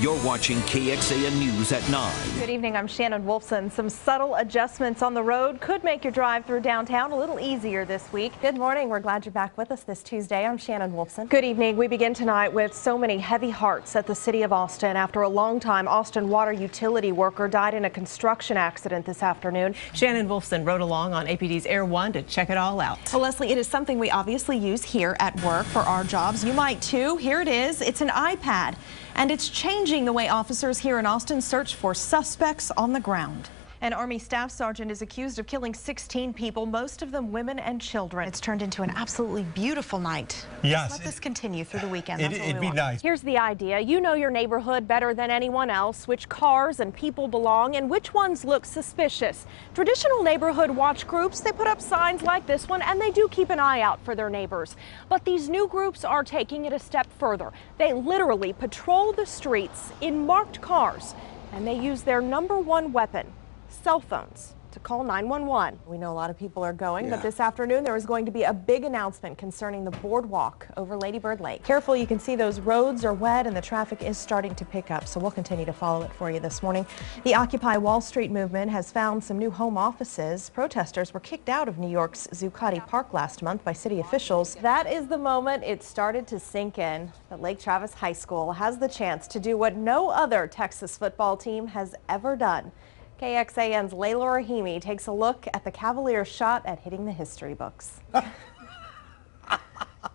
You're watching KXAN News at 9. Good evening, I'm Shannon Wolfson. Some subtle adjustments on the road could make your drive through downtown a little easier this week. Good morning, we're glad you're back with us this Tuesday. I'm Shannon Wolfson. Good evening, we begin tonight with so many heavy hearts at the city of Austin. After a long time, Austin water utility worker died in a construction accident this afternoon. Shannon Wolfson rode along on APD's Air 1 to check it all out. Well, Leslie, it is something we obviously use here at work for our jobs. You might too. Here it is. It's an iPad. And it's changing the way officers here in Austin search for suspects on the ground. An Army staff sergeant is accused of killing 16 people, most of them women and children. It's turned into an absolutely beautiful night. Yes. Let this continue through the weekend. It'd be nice. Here's the idea. You know your neighborhood better than anyone else, which cars and people belong and which ones look suspicious. Traditional neighborhood watch groups, they put up signs like this one and they do keep an eye out for their neighbors. But these new groups are taking it a step further. They literally patrol the streets in marked cars and they use their #1 weapon, cell phones, to call 911. We know a lot of people are going, but this afternoon there is going to be a big announcement concerning the boardwalk over Lady Bird Lake. Careful, you can see those roads are wet and the traffic is starting to pick up, so we'll continue to follow it for you this morning. The Occupy Wall Street movement has found some new home offices. Protesters were kicked out of New York's Zuccotti Park last month by city officials. That is the moment it started to sink in that Lake Travis High School has the chance to do what no other Texas football team has ever done. KXAN's Layla Rahimi takes a look at the Cavaliers' shot at hitting the history books.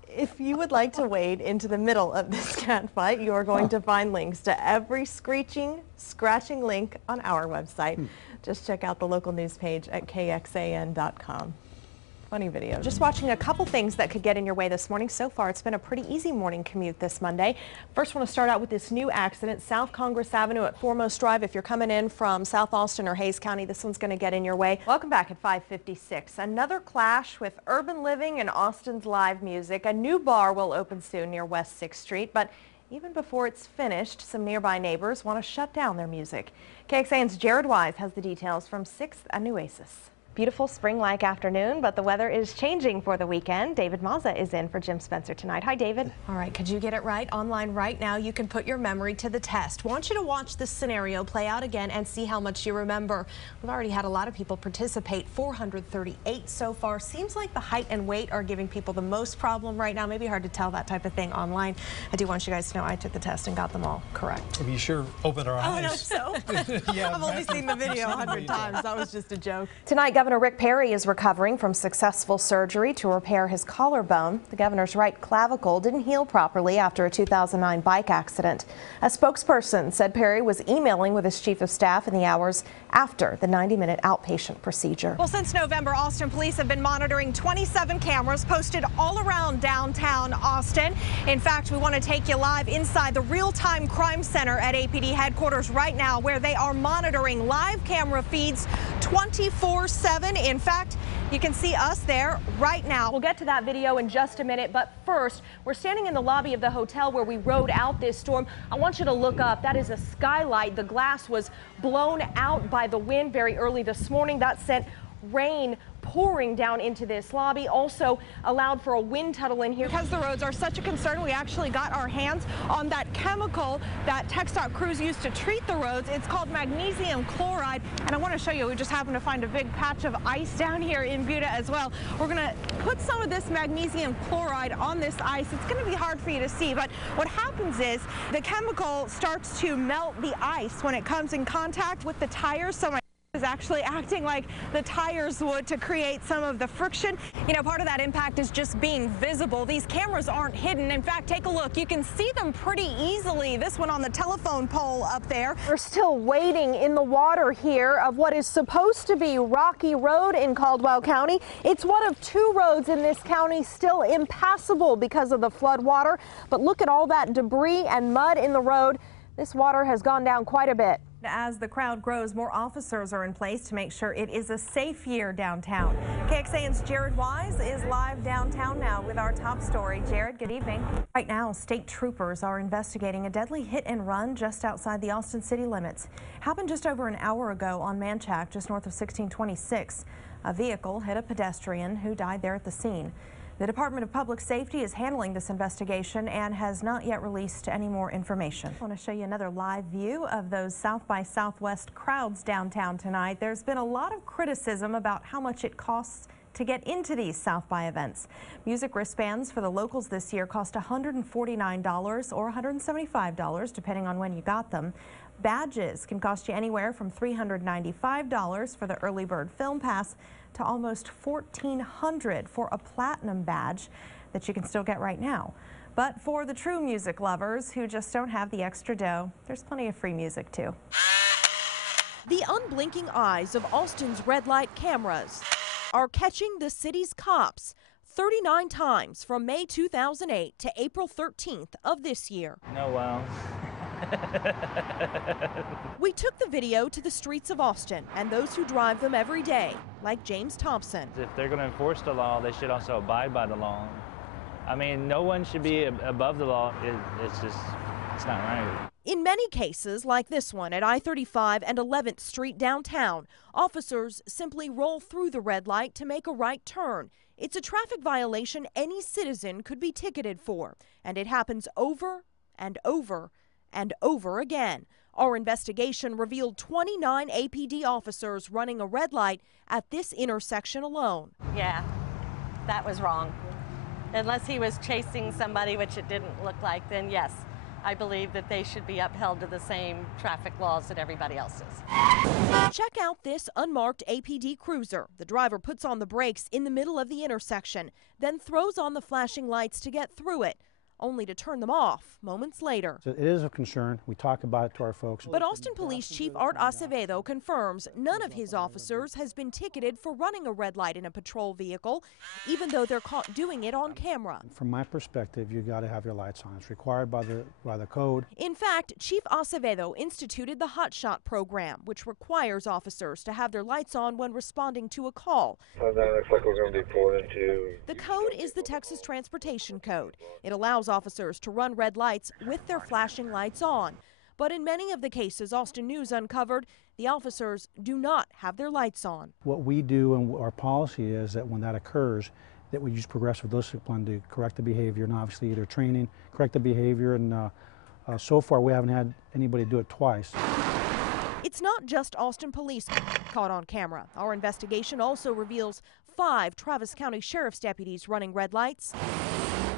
If you would like to wade into the middle of this catfight, you are going to find links to every screeching, scratching link on our website. Just check out the local news page at kxan.com. Funny video. Just watching a couple things that could get in your way this morning. So far, it's been a pretty easy morning commute this Monday. First, I want to start out with this new accident, South Congress Avenue at Foremost Drive. If you're coming in from South Austin or Hayes County, this one's going to get in your way. Welcome back at 5:56. Another clash with urban living and Austin's live music. A new bar will open soon near West 6th Street, but even before it's finished, some nearby neighbors want to shut down their music. KXAN's Jared Wise has the details from 6th and Nueces. Beautiful spring-like afternoon, but the weather is changing for the weekend. David Mazza is in for Jim Spencer tonight. Hi, David. All right, could you get it right? Online right now, you can put your memory to the test. Want you to watch this scenario play out again and see how much you remember. We've already had a lot of people participate, 438 so far. Seems like the height and weight are giving people the most problem right now. Maybe hard to tell that type of thing online. I do want you guys to know I took the test and got them all correct. We sure opened our eyes. Oh, no, so? Yeah, I've only seen the video 100 times. That was just a joke. Tonight, Governor Rick Perry is recovering from successful surgery to repair his collarbone. The governor's right clavicle didn't heal properly after a 2009 bike accident. A spokesperson said Perry was emailing with his chief of staff in the hours after the 90-minute outpatient procedure. Well, since November, Austin police have been monitoring 27 cameras posted all around downtown Austin. In fact, we want to take you live inside the real-time crime center at APD headquarters right now, where they are monitoring live camera feeds 24/7. In fact, you can see us there right now. We'll get to that video in just a minute, but first, we're standing in the lobby of the hotel where we rode out this storm. I want you to look up. That is a skylight. The glass was blown out by the wind very early this morning. That sent rain pouring down into this lobby, also allowed for a wind tunnel in here. Because the roads are such a concern, we actually got our hands on that chemical that TxDOT crews use to treat the roads. It's called magnesium chloride, and I want to show you, we just happened to find a big patch of ice down here in Buda as well. We're going to put some of this magnesium chloride on this ice. It's going to be hard for you to see, but what happens is the chemical starts to melt the ice when it comes in contact with the tires. So is actually acting like the tires would to create some of the friction. You know, part of that impact is just being visible. These cameras aren't hidden. In fact, take a look. You can see them pretty easily. This one on the telephone pole up there. We're still waiting in the water here of what is supposed to be Rocky Road in Caldwell County. It's one of 2 roads in this county still impassable because of the flood water. But look at all that debris and mud in the road. This water has gone down quite a bit. As the crowd grows, more officers are in place to make sure it is a safe year downtown. KXAN's Jared Wise is live downtown now with our top story. Jared, good evening. Right now, state troopers are investigating a deadly hit and run just outside the Austin city limits. Happened just over an hour ago on Manchac, just north of 1626. A vehicle hit a pedestrian who died there at the scene. The Department of Public Safety is handling this investigation and has not yet released any more information. I want to show you another live view of those South by Southwest crowds downtown tonight. There's been a lot of criticism about how much it costs to get into these South by events. Music wristbands for the locals this year cost $149 or $175, depending on when you got them. Badges can cost you anywhere from $395 for the early bird film pass to almost $1,400 for a platinum badge that you can still get right now. But for the true music lovers who just don't have the extra dough, there's plenty of free music too. The unblinking eyes of Austin's red light cameras are catching the city's cops 39 times from May 2008 to April 13th of this year. Oh, wow. We took the video to the streets of Austin and those who drive them every day, like James Thompson. If they're going to enforce the law, they should also abide by the law. I mean, no one should be above the law. It's not right. In many cases, like this one at I-35 and 11th Street downtown, officers simply roll through the red light to make a right turn. It's a traffic violation any citizen could be ticketed for, and it happens over and over and over again. Our investigation revealed 29 APD officers running a red light at this intersection alone. Yeah, that was wrong. Unless he was chasing somebody, which it didn't look like, then yes, I believe that they should be upheld to the same traffic laws that everybody else is. Check out this unmarked APD cruiser. The driver puts on the brakes in the middle of the intersection, then throws on the flashing lights to get through it, only to turn them off moments later. So it is a concern. We talk about it to our folks. But Austin Police Chief Art Acevedo confirms none of his officers has been ticketed for running a red light in a patrol vehicle, even though they're caught doing it on camera. From my perspective, you got to have your lights on. It's required by the code. In fact, Chief Acevedo instituted the Hot Shot program, which requires officers to have their lights on when responding to a call. That looks like we're going to be pulled into. The code is the Texas Transportation Code. It allows officers to run red lights with their flashing lights on. But in many of the cases Austin News uncovered, the officers do not have their lights on. What we do and our policy is that when that occurs, that we use progressive discipline to correct the behavior, and obviously either training, correct the behavior, and so far we haven't had anybody do it twice. It's not just Austin police caught on camera. Our investigation also reveals 5 Travis County Sheriff's deputies running red lights,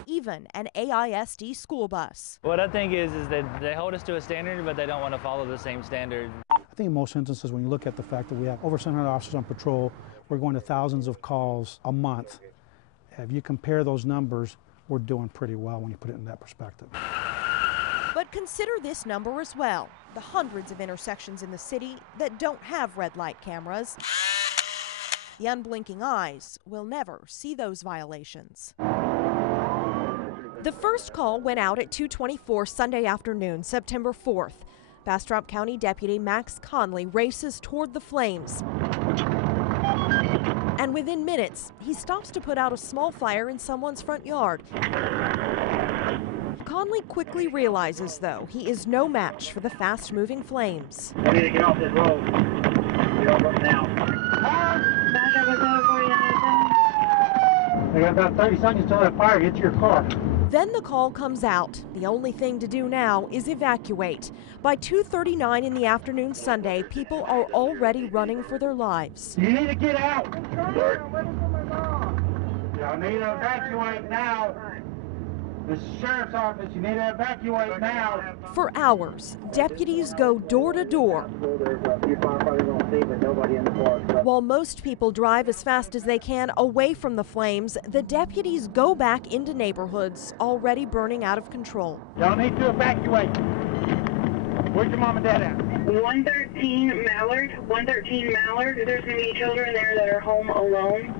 even an AISD school bus. What I think is that they hold us to a standard, but they don't want to follow the same standard. I think in most instances, when you look at the fact that we have over 700 officers on patrol, we're going to thousands of calls a month. If you compare those numbers, we're doing pretty well when you put it in that perspective. But consider this number as well, the hundreds of intersections in the city that don't have red light cameras. The unblinking eyes will never see those violations. The first call went out at 2:24 Sunday afternoon, September 4th. Bastrop County Deputy Max Conley races toward the flames. And within minutes, he stops to put out a small fire in someone's front yard. Conley quickly realizes, though, he is no match for the fast-moving flames. I need to get off this road. Get off right now. I got about 30 seconds till that fire gets to your car. Then the call comes out. The only thing to do now is evacuate. By 2:39 in the afternoon Sunday, people are already running for their lives. You need to get out. Y'all need to evacuate now. This is the sheriff's office. You need to evacuate now. For hours, deputies go door to door. While most people drive as fast as they can away from the flames, the deputies go back into neighborhoods already burning out of control. Y'all need to evacuate. Where's your mom and dad at? 113 Mallard. 113 Mallard. There's going to be children there that are home alone.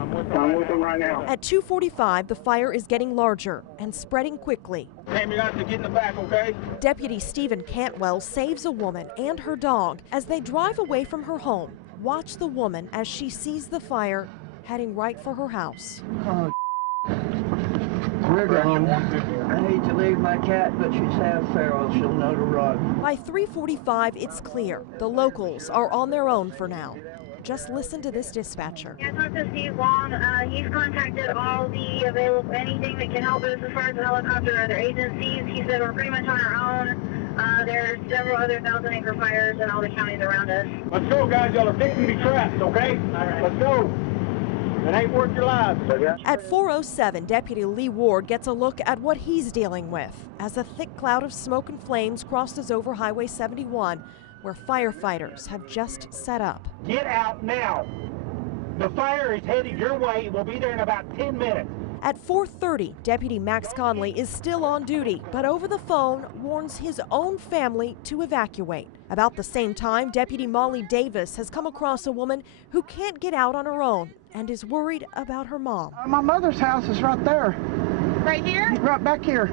I'm with them right now. At 2:45, the fire is getting larger and spreading quickly. Tammy, you have to get in the back, okay? Deputy Stephen Cantwell saves a woman and her dog as they drive away from her home. Watch the woman as she sees the fire heading right for her house. Oh, we're going. I hate to leave my cat, but she's half feral. She'll know to run. By 3:45, it's clear the locals are on their own for now. Just listen to this dispatcher. Yeah, talk to Steve Long. He's contacted all the available, anything that can help us as far as the helicopter or other agencies. He said we're pretty much on our own. There's several other 1,000-acre fires in all the counties around us. Let's go, guys. Y'all are fixing to be trapped, okay? All right. Let's go. It ain't worth your lives. At 4:07, Deputy Lee Ward gets a look at what he's dealing with as a thick cloud of smoke and flames crosses over Highway 71, where firefighters have just set up. Get out now. The fire is headed your way. We'll be there in about 10 minutes. At 4:30, Deputy Max Conley is still on duty, but over the phone warns his own family to evacuate. About the same time, Deputy Molly Davis has come across a woman who can't get out on her own and is worried about her mom. My mother's house is right there. Right here? Right back here.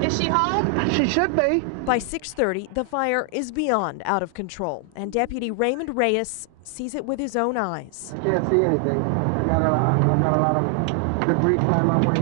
Is she home? She should be. By 6:30, the fire is beyond out of control, and Deputy Raymond Reyes sees it with his own eyes. I can't see anything. I've got a lot of debris behind my way.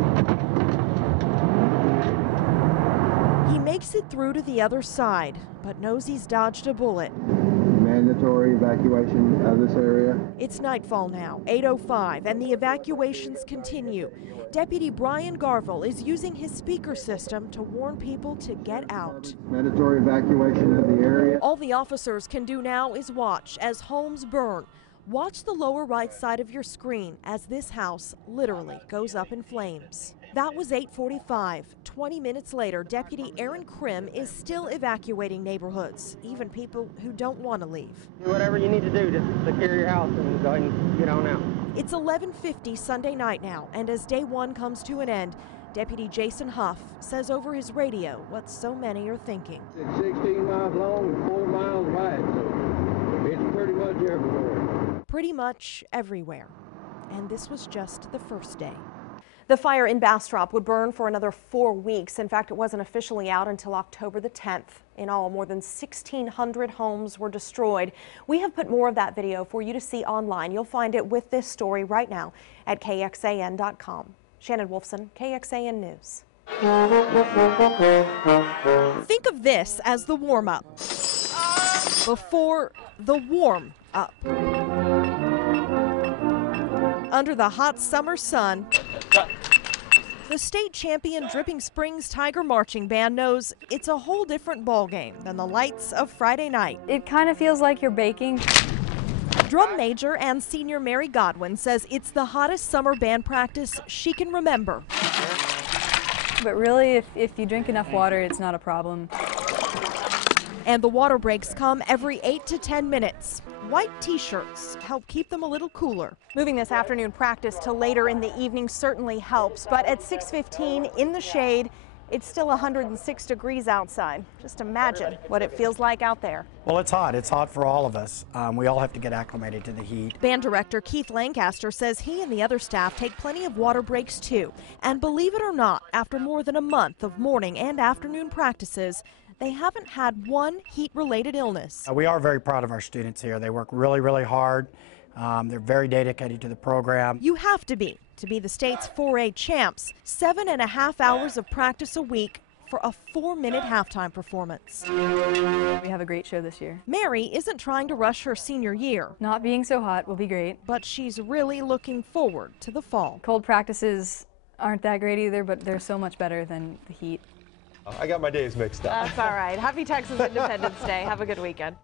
He makes it through to the other side, but knows he's dodged a bullet. Mandatory evacuation of this area. It's nightfall now, 8:05, and the evacuations continue. Deputy Brian Garville is using his speaker system to warn people to get out. Mandatory evacuation of the area. All the officers can do now is watch as homes burn. Watch the lower right side of your screen as this house literally goes up in flames. That was 8:45. 20 minutes later, Deputy Aaron Krim is still evacuating neighborhoods, even people who don't want to leave. Do whatever you need to do to secure your house and go ahead and get on out. It's 11:50 Sunday night now, and as day one comes to an end, Deputy Jason Huff says over his radio what so many are thinking. It's 16 miles long and 4 miles wide, so it's pretty much everywhere. Pretty much everywhere. And this was just the first day. The fire in Bastrop would burn for another 4 weeks. In fact, it wasn't officially out until October the 10th. In all, more than 1,600 homes were destroyed. We have put more of that video for you to see online. You'll find it with this story right now at KXAN.com. Shannon Wolfson, KXAN News. Think of this as the warm-up before the warm-up. Under the hot summer sun, the state champion Dripping Springs Tiger Marching Band knows it's a whole different ballgame than the lights of Friday night. It kind of feels like you're baking. Drum major and senior Mary Godwin says it's the hottest summer band practice she can remember. But really, if you drink enough water, it's not a problem. And the water breaks come every 8 to 10 minutes. White t-shirts help keep them a little cooler. Moving this afternoon practice to later in the evening certainly helps, but at 6:15 in the shade, it's still 106 degrees outside. Just imagine what it feels like out there. Well, it's hot. It's hot for all of us. We all have to get acclimated to the heat. Band director Keith Lancaster says he and the other staff take plenty of water breaks too. And believe it or not, after more than a month of morning and afternoon practices, they haven't had one heat-related illness. We are very proud of our students here. They work really, really hard. They're very dedicated to the program. You have to be the state's 4A champs. 7.5 hours of practice a week for a 4-minute halftime performance. We have a great show this year. Mary isn't trying to rush her senior year. Not being so hot will be great. But she's really looking forward to the fall. Cold practices aren't that great either, but they're so much better than the heat. I got my days mixed up. That's all right. Happy Texas Independence Day. Have a good weekend.